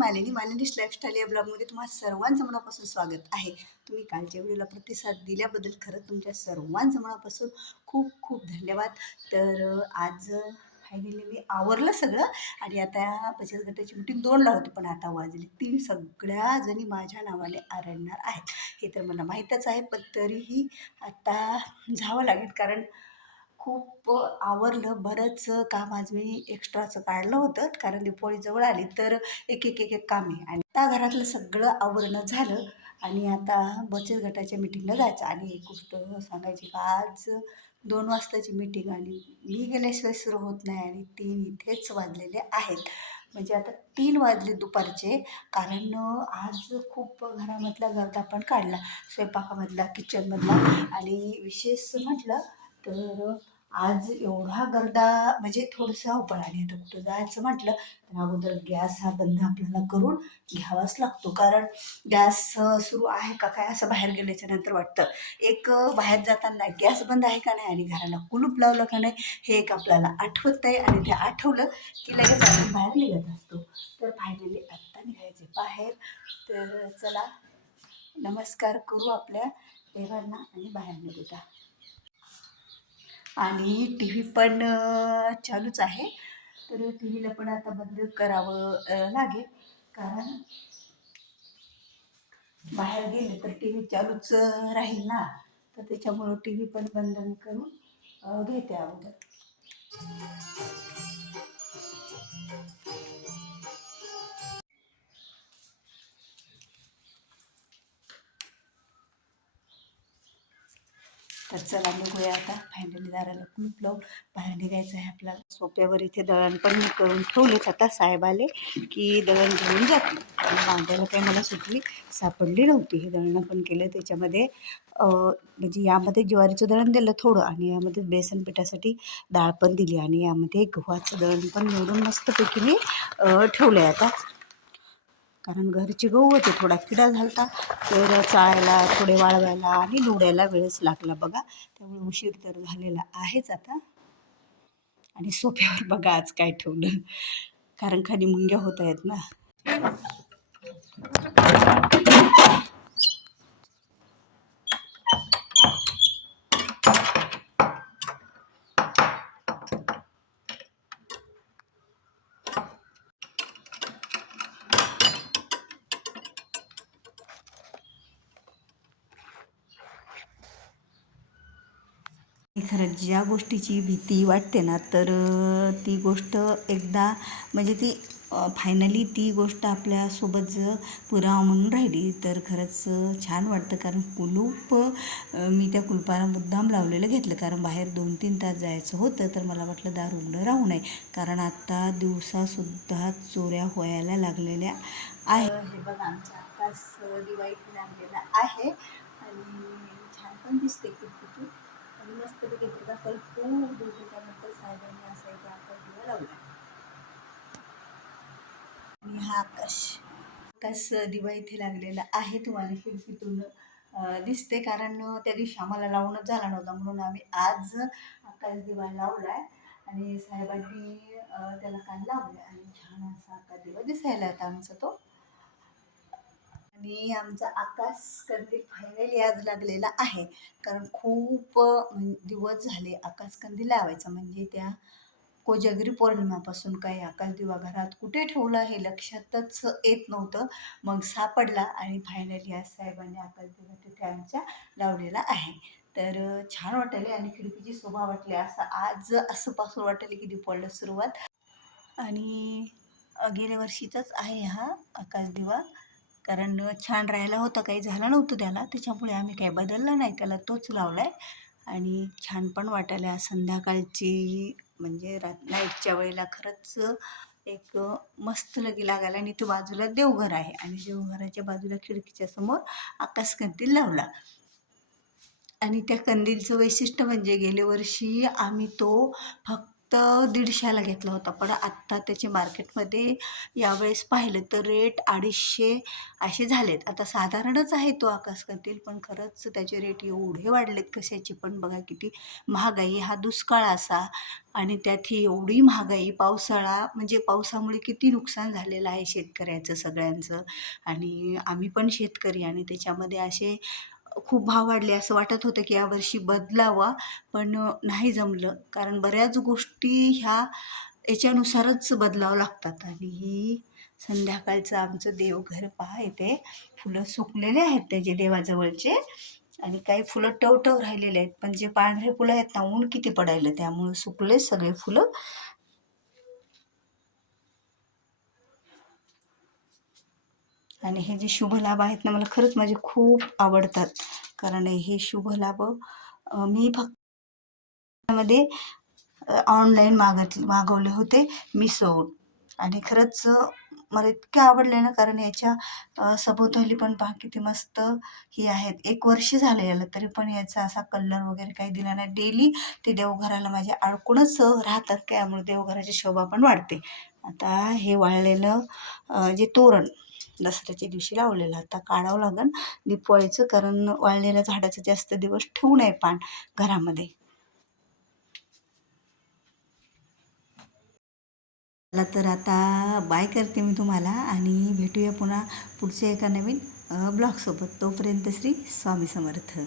मालिनीश lifestyle या ब्लॉगमध्ये तुम्हा सर्वांचं मनापासून स्वागत आहे. तुम्ही कालच्या व्हिडिओला प्रतिसाद दिल्याबद्दल खरंच तुमच्या सर्वांचं मनापासून खूप खूप धन्यवाद. तर आज फायनली मी आवरलं सगळं आणि आता बचत गटाची मीटिंग 2ला होती, पण आता वाजली 3. सगळ्या जणी माझ्या नावाने आरडणार आहेत हे तर मला माहीतच आहे, पण तरीही आता जावं लागेल कारण खूप आवरलं. बरंच काम आज मी एक्स्ट्राचं काढलं होतं कारण दिवाळी जवळ आली तर एक काम आहे. आणि आता घरातलं सगळं आवरणं झालं आणि आता बचत गटाच्या मीटिंगला जायचं. आणि एक गोष्ट सांगायची का आज 2 वाजताची मीटिंग आणि मी गेल्याशिवाय सुरू होत नाही आणि 3 इथेच वाजलेले आहेत. म्हणजे आता 3 वाजले दुपारचे, कारण आज खूप घरामधला गर्दा पण काढला, स्वयंपाकामधला, किचनमधला. आणि विशेष म्हटलं तर आज एवढा गर्दा म्हणजे थोडंसं अवघड. आणि आता कुठं जायचं म्हटलं तर अगोदर गॅस हा बंद आपल्याला करून घ्यावाच लागतो, कारण गॅस सुरू आहे का काय असं बाहेर गेल्याच्या नंतर वाटतं. बाहेर जाताना गॅस बंद आहे का नाही आणि घराला कुलूप लावलं का नाही हे एक आपल्याला आठवत आहे. आणि ते आठवलं की लगेच आपण बाहेर निघत असतो. तर फायनली आत्ता निघायचे बाहेर. तर चला नमस्कार करू आपल्या देवांना आणि बाहेर निघूया. आणि टी व्ही पण चालूच आहे, तर टी व्हीला पण आता बंद करावं लागेल, कारण बाहेर गेले तर टी व्ही चालूच राहील ना. तर त्याच्यामुळं टी व्ही पण बंद करून घेते अगोदर. तर चला निघूया आता. फायनली दाराला कुलूप लावून बाहेर निघायचं आहे आपल्याला. सोप्यावर इथे दळण पण मी करून ठेवलेच. आता साहेब आले की दळण घेऊन जाते. आणि बांधायला काही मला सुटली सापडली नव्हती. हे दळणं पण केलं त्याच्यामध्ये, म्हणजे यामध्ये ज्वारीचं दळण दिलं थोडं आणि यामध्ये बेसन पिठासाठी डाळ पण दिली आणि यामध्ये गव्हाचं दळण पण निवडून मस्तपैकी मी ठेवलं आहे आता. कारण घरचे गहू होते, थोडा किडा झाला तर चाळायला, थोडे वाळवायला आणि निवडायला वेळच लागला बघा. त्यामुळे उशीर तर झालेला आहेच आता. आणि सोफ्यावर बघा आज काय ठेवलं, कारण खाली मुंग्या होत आहेत ना. खरंच ज्या गोष्टीची भीती वाटते ना, तर ती गोष्ट एकदा म्हणजे ती फायनली ती गोष्ट आपल्यासोबत जर पुरावा म्हणून राहिली तर खरंच छान वाटतं. कारण कुलूप मी त्या कुलपाला मुद्दाम लावलेलं घेतलं, कारण बाहेर 2-3 तास जायचं होतं. तर मला वाटलं दार उघडं राहू नये, कारण आता दिवसासुद्धा चोऱ्या व्हायला लागलेल्या आहे. हे बघा आमच्या आकाश दिवाळीत लागलेला आहे आणि छान पण दिसते खूप. आणि मस्तपैकी दुर्गाफल खूप दिवसाच्यानंतर साहेबांनी असा इथे आकाश दिवा लावला. आणि हा आकाश दिवा इथे लागलेला आहे, तुम्हाला खिडकीतून दिसते. कारण त्या दिवशी आम्हाला लावूनच झाला नव्हता, म्हणून आम्ही आज आकाश दिवा लावलाय. आणि साहेबांनी त्याला काल लावलाय आणि छान असा आकाश दिवा दिसायला आता आमचा तो. आणि आमचा आकाश कंदील फायनली आज लागलेला आहे, कारण खूप दिवस झाले आकाश कंदील लावायचा. म्हणजे त्या कोजागिरी पौर्णिमापासून काही आकाश दिवा घरात कुठे ठेवला हे लक्षातच येत नव्हतं. मग सापडला आणि फायनली आज साहेबांनी आकाश दिवा तिथे आमच्या लावलेला आहे. तर छान वाटले आणि खिडकीची शोभा वाटली. असं आज असं पासून वाटले की दिवाळीला सुरुवात. आणि गेल्या वर्षीचाच आहे हा आकाश दिवा, कारण छान राहायला होता, काही झालं नव्हतं त्याला, त्याच्यामुळे आम्ही काही बदललं नाही, त्याला तोच लावला आहे. आणि छान पण वाटायला संध्याकाळची म्हणजे नाईटच्या वेळेला खरंच एक मस्त लगी लागायला. आणि ते बाजूला देवघर आहे आणि देवघराच्या बाजूला खिडकीच्या समोर आकाश कंदील लावला. आणि त्या कंदीलचं वैशिष्ट्य म्हणजे गेल्या वर्षी आम्ही तो फक्त तर 150ला घेतला होता, पण आत्ता त्याचे मार्केटमध्ये यावेळेस पाहिलं तर रेट 250 असे झालेत. आता साधारणच आहे तो आकाशकंदील, पण खरंच त्याचे रेट एवढे वाढलेत कशाचे पण. बघा किती महागाई, हा दुष्काळ असा आणि त्यात ही एवढी महागाई, पावसाळा म्हणजे पावसामुळे किती नुकसान झालेलं आहे शेतकऱ्याचं सगळ्यांचं. आणि आम्ही पण शेतकरी आणि त्याच्यामध्ये असे खूप भाव वाढले. असं वाटत होतं की यावर्षी बदलावा, पण नाही जमलं. कारण बऱ्याच गोष्टी ह्या याच्यानुसारच बदलावं लागतात. आणि ही संध्याकाळचं आमचं देवघर पहा, इथे फुलं सुकलेले आहेत त्याचे देवाजवळचे आणि काही फुलं टवटव राहिलेले आहेत. पण जे पांढरे फुलं आहेत ना, ऊन किती पडायलं त्यामुळे सुकले सगळे फुलं. आणि हे जे शुभलाभ आहेत ना, मला खरंच माझे खूप आवडतात. कारण हे शुभलाभ मी फक्त मध्ये ऑनलाईन मागवले होते मिशोहून. आणि खरंच मला इतके आवडले ना, कारण याच्या सभोवताली पण पहा किती मस्त ही आहेत. 1 वर्ष झालं याला, तरी पण याचा असा कलर वगैरे काही दिला नाही. डेली ते देवघराला माझ्या अडकूनच राहतात, त्यामुळे देवघराची शोभा पण वाढते. आता हे वाळलेलं जे तोरण दसऱ्याच्या दिवशी लावलेलं आता काढावं लागेल दिपवाळीचं, कारण वाळलेल्या झाडाचं जास्त दिवस ठेवू नये पान घरामध्ये. चला तर आता बाय करते मी तुम्हाला आणि भेटूया पुन्हा पुढच्या एका नवीन ब्लॉगसोबत. तोपर्यंत श्री स्वामी समर्थ.